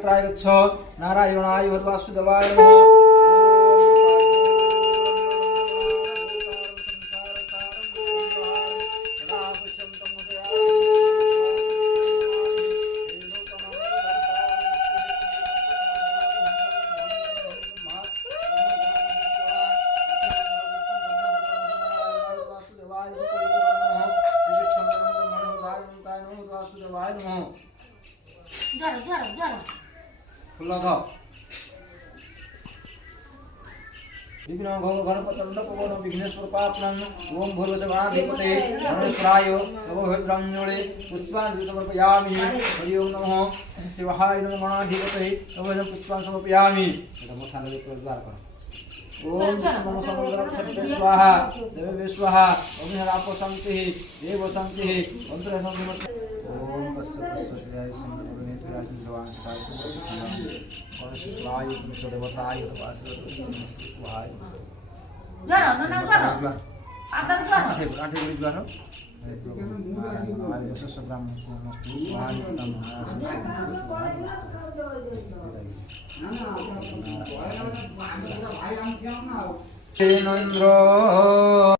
गायत्राय गच्छ नारायणाय वासुदेवाय नमः। विघ्न गणपतंडपवन विघ्नेश्वर पापनं ओम भूर्भुवस्सुभाधिपते गणेश्वराय नमोऽभिद्रम्योळे पुष्पाञ्जलि समर्पयामि। हरि ओम नमः शिवाय नमो गणाधिपते नमः पुष्पाञ्जलि समर्पयामि। ओम नमो समुद्रक्षते स्वाहा देवे स्वाहा ओम हरापो शांतिः देव शांतिः मंत्र शांतिः। ओम वस्सुदेवाय संपूर्णे त्रिराजं भगवान शिवाय देवताय वासुदेवाय जरा ना जरा आदर जरा आठे गुरु द्वारा ब्राह्मण स्वाहा